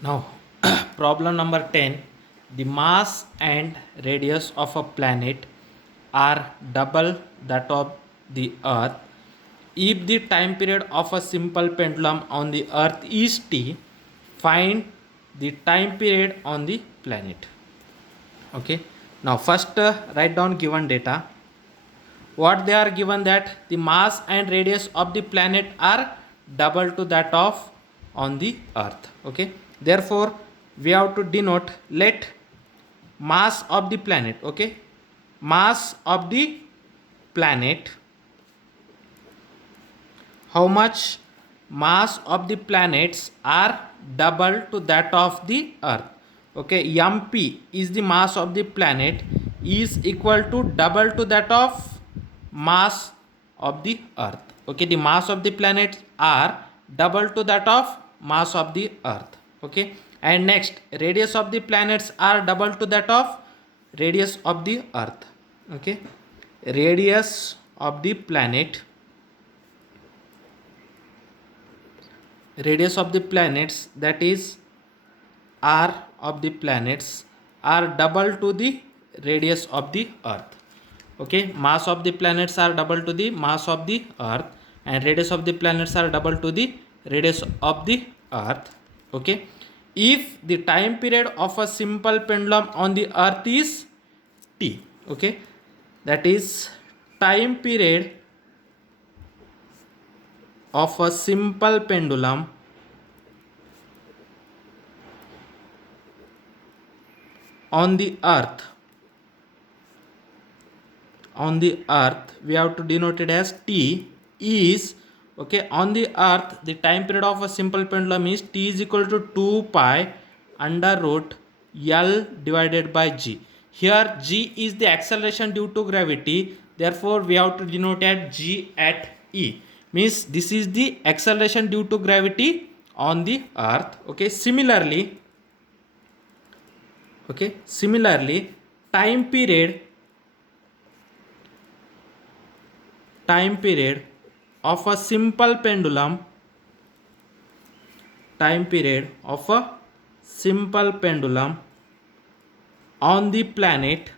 Now, problem number 10. The mass and radius of a planet are double that of the Earth. If the time period of a simple pendulum on the Earth is T, find the time period on the planet. Okay. Now, first write down given data. What they are given that the mass and radius of the planet are double to that of on the Earth. Okay, therefore we have to denote let mass of the planet. Okay, mass of the planet, how much mass of the planets are double to that of the Earth. Okay, mp is the mass of the planet is equal to double to that of mass of the Earth. Okay, the mass of the planets are double to that of mass of the Earth. Okay, and next radius of the planets are double to that of radius of the Earth. Okay, radius of the planet, radius of the planets, that is r of the planets, are double to the radius of the Earth. Okay, mass of the planets are double to the mass of the Earth, and radius of the planets are double to the radius of the Earth. Okay, if the time period of a simple pendulum on the Earth is T. Okay, that is time period of a simple pendulum on the Earth, we have to denote it as T is, okay, on the Earth the time period of a simple pendulum is T is equal to 2 pi under root L divided by G. Here G is the acceleration due to gravity, therefore we have to denote at G at E, means this is the acceleration due to gravity on the Earth. Okay, similarly, time period of a simple pendulum, on the planet,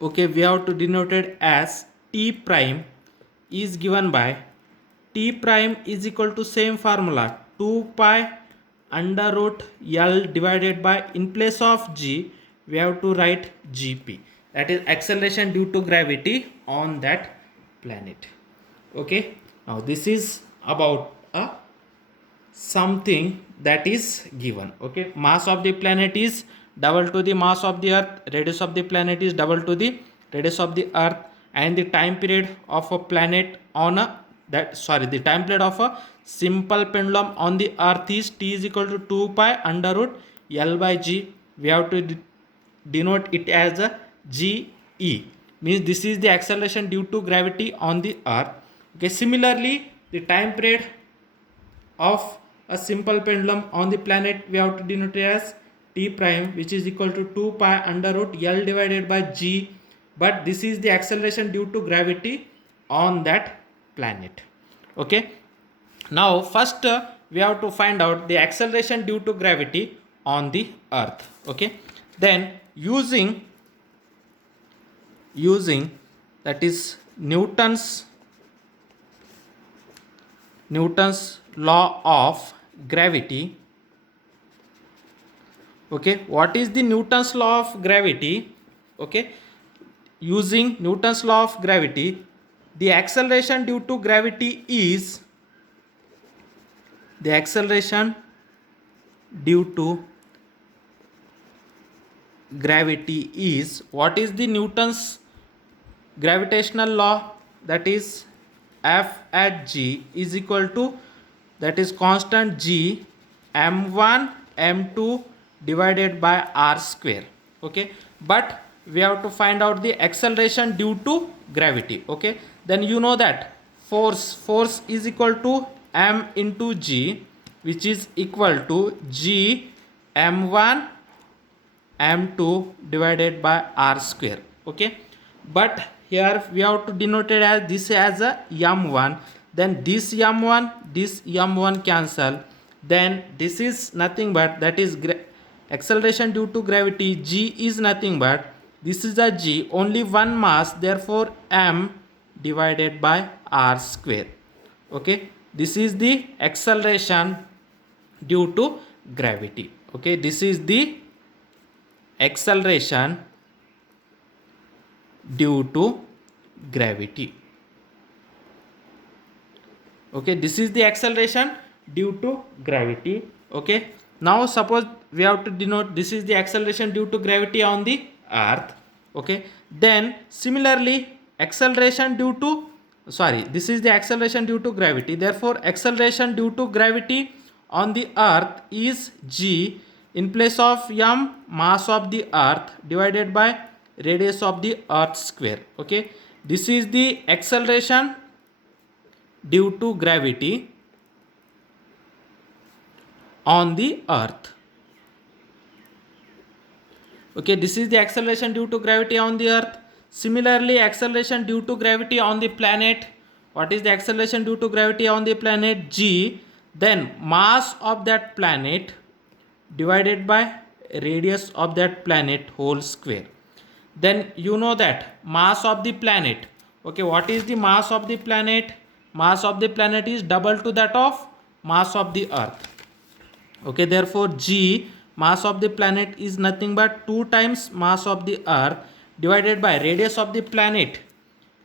okay, we have to denote it as T prime is given by T prime is equal to same formula 2 pi under root L divided by, in place of G we have to write Gp, that is acceleration due to gravity on that planet. Okay, now this is about a something that is given. Okay, mass of the planet is double to the mass of the Earth, radius of the planet is double to the radius of the Earth, and the time period of a planet on a the time period of a simple pendulum on the Earth is T is equal to 2 pi under root L by G. We have to denote it as a Ge, means this is the acceleration due to gravity on the Earth. Okay, similarly the time period of a simple pendulum on the planet we have to denote it as T prime, which is equal to 2 pi under root L divided by G, but this is the acceleration due to gravity on that planet. Okay, now first we have to find out the acceleration due to gravity on the Earth. Okay, then using that is Newton's law of gravity. Okay, what is the Newton's law of gravity? Okay, using Newton's law of gravity, the acceleration due to gravity is what is the Newton's gravitational law? That is F at G is equal to, that is constant G m1 m2 divided by r square. Okay, but we have to find out the acceleration due to gravity. Okay, then you know that force is equal to m into G, which is equal to G m1 m2 divided by r square. Okay, but here we have to denote it as this as a m1, then this m1 cancel, then this is nothing but that is acceleration due to gravity. G is nothing but this is a G, only one mass, therefore m divided by r square. Okay, this is the acceleration due to gravity. Okay, this is the acceleration due to gravity. Okay, this is the acceleration due to gravity. Okay, now suppose we have to denote this is the acceleration due to gravity on the earth. Okay, then similarly acceleration due to this is the acceleration due to gravity, therefore acceleration due to gravity on the earth is G, in place of m mass of the earth divided by radius of the earth square. Okay, this is the acceleration due to gravity on the earth. Okay, this is the acceleration due to gravity on the earth. Similarly, acceleration due to gravity on the planet. What is the acceleration due to gravity on the planet? G, then mass of that planet divided by radius of that planet whole square. Then you know that mass of the planet. Okay, what is the mass of the planet? Mass of the planet is double to that of mass of the earth. Okay, therefore G, mass of the planet, is nothing but 2 times mass of the earth divided by radius of the planet.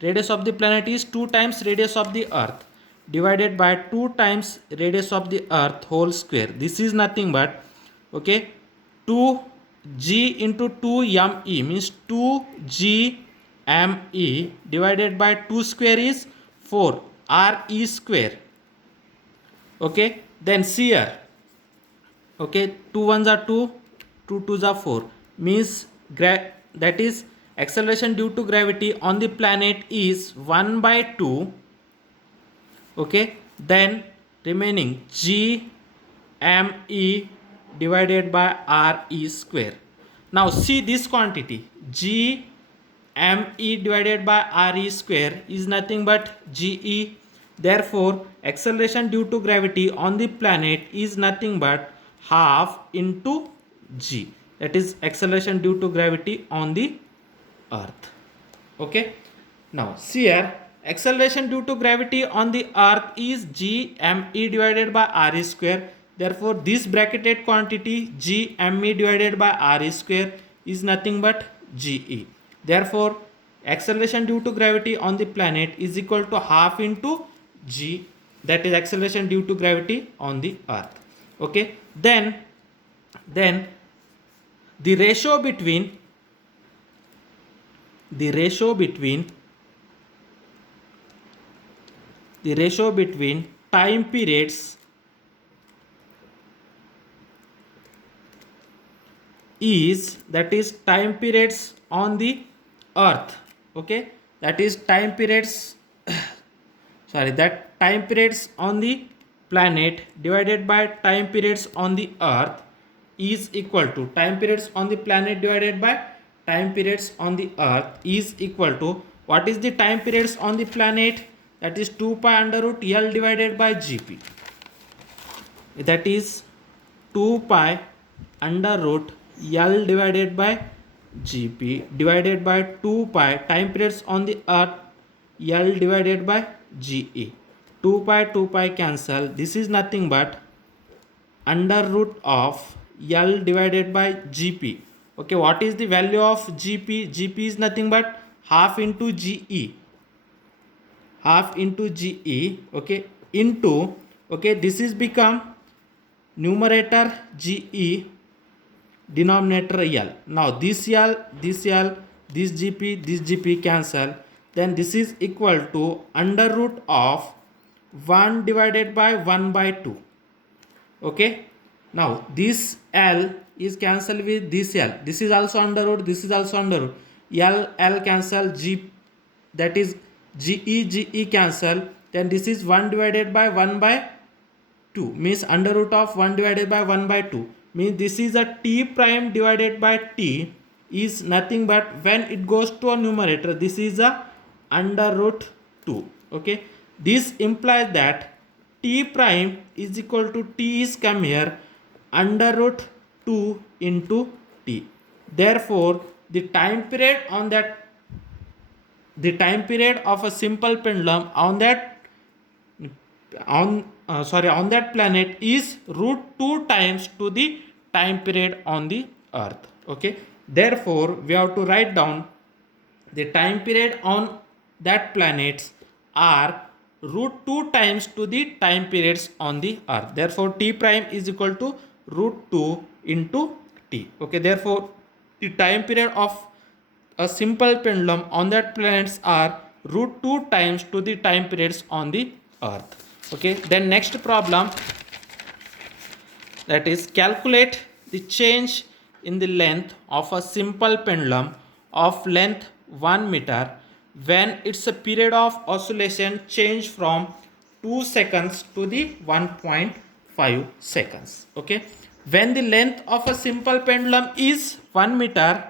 Radius of the planet is 2 times radius of the earth divided by 2 times radius of the earth whole square. This is nothing but, okay, 2g into 2me means 2gme divided by 2 square is 4 re square. Okay, then see here. Okay, 2 1s are 2, 2 2s are 4, means that is acceleration due to gravity on the planet is 1 by 2. Okay, then remaining g me divided by re square. Now see this quantity, g me divided by re square is nothing but ge. Therefore acceleration due to gravity on the planet is nothing but half into g, that is acceleration due to gravity on the earth. Okay, now see here, acceleration due to gravity on the earth is g me divided by re square. Therefore this bracketed quantity g me divided by re square is nothing but ge. Therefore acceleration due to gravity on the planet is equal to half into g, that is acceleration due to gravity on the earth. Okay, then the ratio between time periods is, that is time periods on the earth. Okay, that is time periods that time periods on the planet divided by time periods on the earth is equal to, time periods on the planet divided by time periods on the earth is equal to, what is the time periods on the planet? That is 2 pi under root L divided by Gp. That is 2 pi under root L divided by Gp divided by 2 pi time periods on the earth L divided by Ge. 2 pi cancel. This is nothing but under root of L divided by Gp. Okay, what is the value of Gp? Gp is nothing but half into Ge. Half into Ge. Okay, into, okay, this is become numerator Ge, denominator L. Now this L, this Gp cancel. Then this is equal to under root of 1 divided by 1 by 2. Okay, now this L is cancelled with this L. This is also under root, this is also under root. L cancel, G, that is Ge cancel. Then this is 1 divided by 1 by 2, means under root of 1 divided by 1 by 2, means this is a t prime divided by t is nothing but, when it goes to a numerator, this is a under root 2. Okay, this implies that t prime is equal to t is come here under root 2 into t. Therefore, the time period of a simple pendulum on that planet is root 2 times to the time period on the earth. Okay, therefore we have to write down the time period on that planets are root 2 times to the time periods on the earth. Therefore t prime is equal to root 2 into t. Okay, therefore the time period of a simple pendulum on that planets are root 2 times to the time periods on the earth. Okay, then next problem, that is calculate the change in the length of a simple pendulum of length 1 meter when its a period of oscillation change from 2 seconds to the 1.5 seconds. Okay, when the length of a simple pendulum is 1 meter,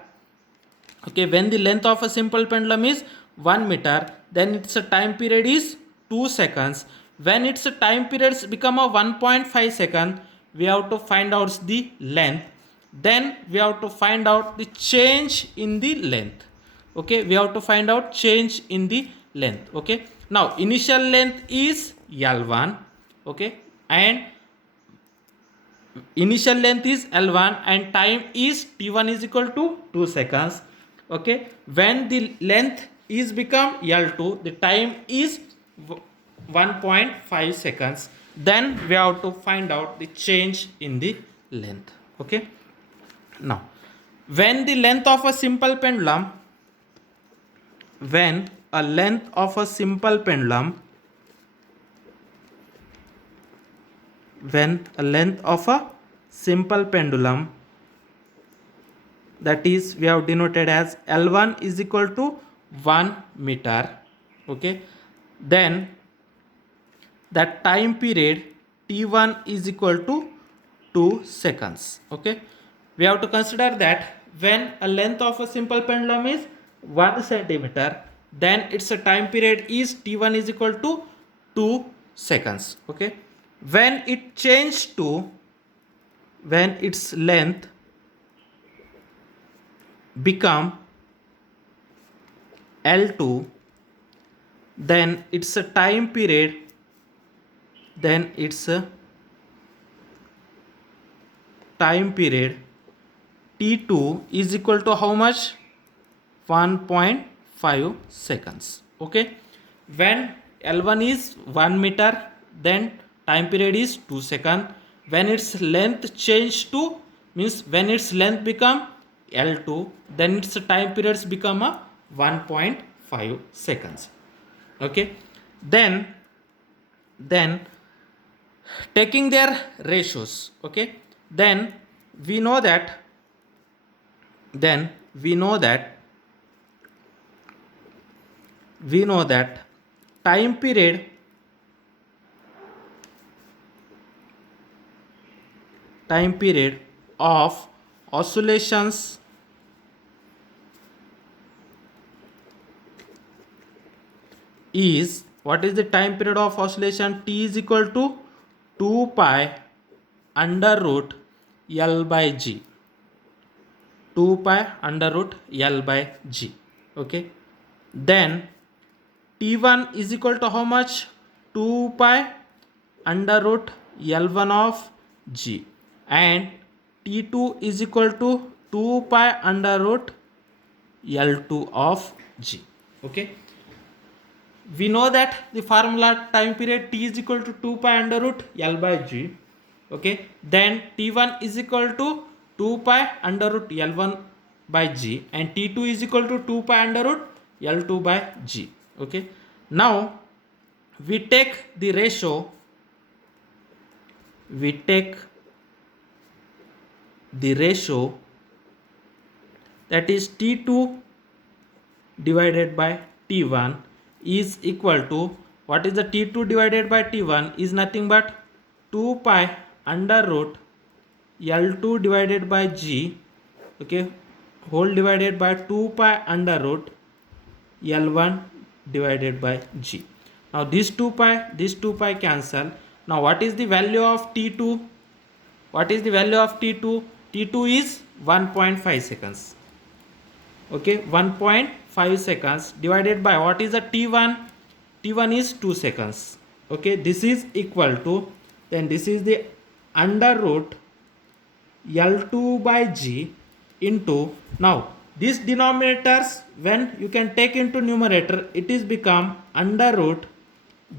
okay, when the length of a simple pendulum is 1 meter, then its a time period is 2 seconds. When its a time periods become a 1.5 second, we have to find out the length. Then we have to find out the change in the length. Okay, we have to find out change in the length. Okay, now initial length is L1. Okay, and initial length is L1 and time is T1 is equal to 2 seconds. Okay, when the length is become L2, the time is 1.5 seconds. Then we have to find out the change in the length. Okay, now when the length of a simple pendulum, when a length of a simple pendulum, when a length of a simple pendulum, that is we have denoted as L1 is equal to 1 meter. Okay, then that time period T1 is equal to 2 seconds. Okay, we have to consider that when a length of a simple pendulum is 1 centimeter, then its a time period is T1 is equal to 2 seconds. Okay, when it changed to, when its length become L2, then it's a time period, then it's a time period T2 is equal to how much? 1.5 seconds. Okay, when L1 is 1 meter, then time period is 2 seconds. When its length change to, means when its length become L2, then its time periods become a 1.5 seconds. Okay, then taking their ratios, okay, then we know that time period of oscillations is, what is the time period of oscillation? T is equal to 2 pi under root L by G. 2 pi under root L by G. Okay, then T1 is equal to how much? 2 pi under root L1 of G, and T2 is equal to 2 pi under root L2 of G. Okay, we know that the formula time period T is equal to 2 pi under root L by G. Okay, then T1 is equal to 2 pi under root L1 by G, and T2 is equal to 2 pi under root L2 by G. Okay, now we take the ratio, that is T2 divided by T1 is equal to, what is the T2 divided by T1 is nothing but 2 pi under root L2 divided by G, okay, whole divided by 2 pi under root L1 divided by G. Now these 2 pi cancel. Now what is the value of t2? What is the value of t2? T2 is 1.5 seconds. Okay, 1.5 seconds divided by what is the t1? T1 is 2 seconds. Okay, this is equal to, then this is the under root L2 by G into, now these denominators when you can take into numerator, it is become under root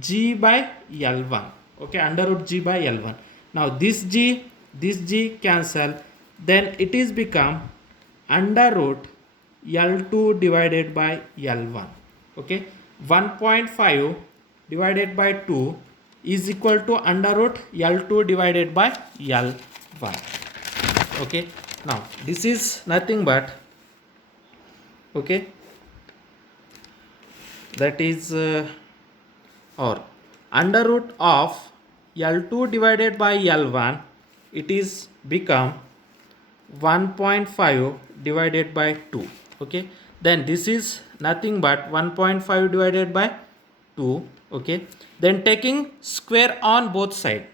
G by L1. Okay, under root G by L1. Now this G cancel, then it is become under root L2 divided by L1. Okay, 1.5 divided by 2 is equal to under root L2 divided by L1. Okay, now this is nothing but, okay, that is or under root of L2 divided by L1, it is become 1.5 divided by 2. Okay, then this is nothing but 1.5 divided by 2. Okay, then taking square on both side.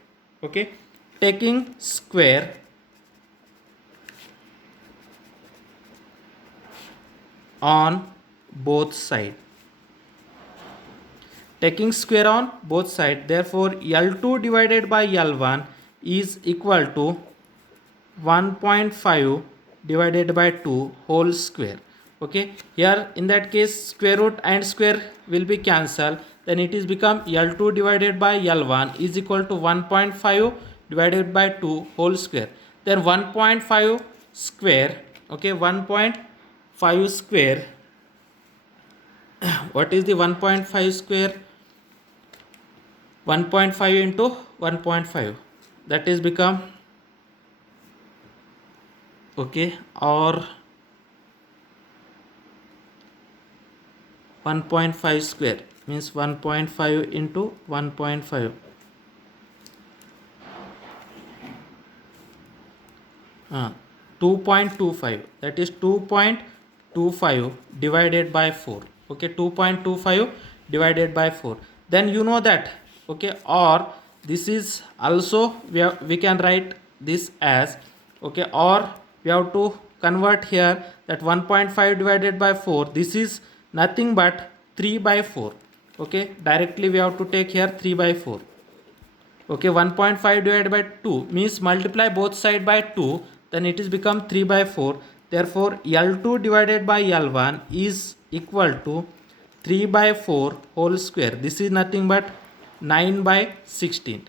Okay, taking square on both side, taking square on both side, therefore L2 divided by L1 is equal to 1.5 divided by 2 whole square. Okay, here in that case square root and square will be cancelled, then it is become L2 divided by L1 is equal to 1.5 divided by 2 whole square. Then 1.5 square, okay, 1.5 square, what is the 1.5 square? 1.5 into 1.5, that is become, okay, or 1.5 square means 1.5 into 1.5, 2.25, that is 2.25 divided by 4. Okay, 2.25 divided by 4. Then you know that, okay, or this is also we can write this as, okay, or we have to convert here that 1.5 divided by 4, this is nothing but 3 by 4. Okay, directly we have to take here 3 by 4. Okay, 1.5 divided by 2 means multiply both side by 2, then it is become 3 by 4. Therefore L2 divided by L1 is equal to 3 by 4 whole square. This is nothing but 9 by 16.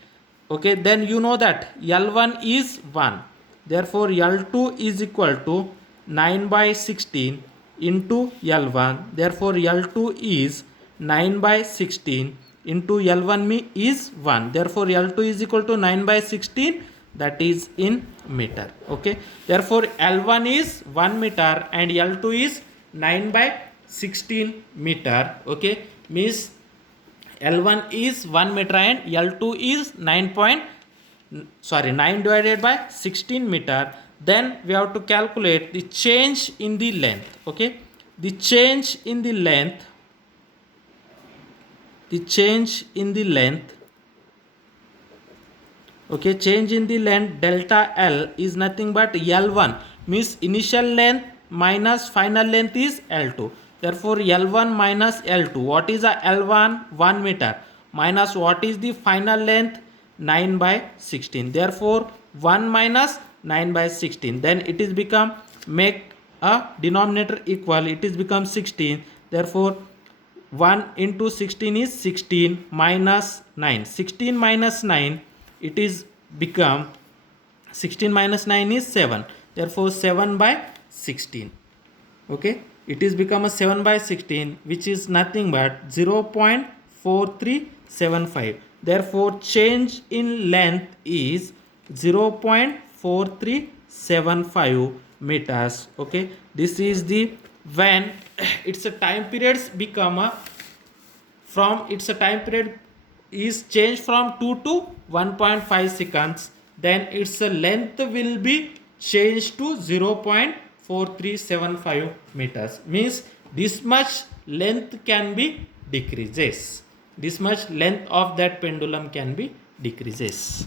Okay, then you know that L1 is 1. Therefore L2 is equal to 9 by 16 into L1. Therefore L2 is 9 by 16 into L1 is 1. Therefore L2 is equal to 9 by 16, that is in meter. Okay, therefore L1 is 1 meter and L2 is 9 by 16 meter. Okay, means L1 is 1 meter and L2 is 9 divided by 16 meter. Then we have to calculate the change in the length. Okay, the change in the length, okay, change in the length delta L is nothing but L1 means initial length minus final length is L2. Therefore L1 minus L2, what is a L1? 1 meter minus what is the final length? 9 by 16. Therefore 1 minus 9 by 16, then it is become, make a denominator equal, it is become 16. Therefore 1 into 16 is 16 minus 9. 16 minus 9, it is become, 16 minus 9 is 7. Therefore 7 by 16. Okay, it is become a 7 by 16, which is nothing but 0.4375. Therefore change in length is 0.4375 meters. Okay, this is the when it's a time periods become a, from it's a time period is changed from 2 to 1.5 seconds, then its length will be changed to 0.4375 meters. Means this much length can be decreases, this much length of that pendulum can be decreases.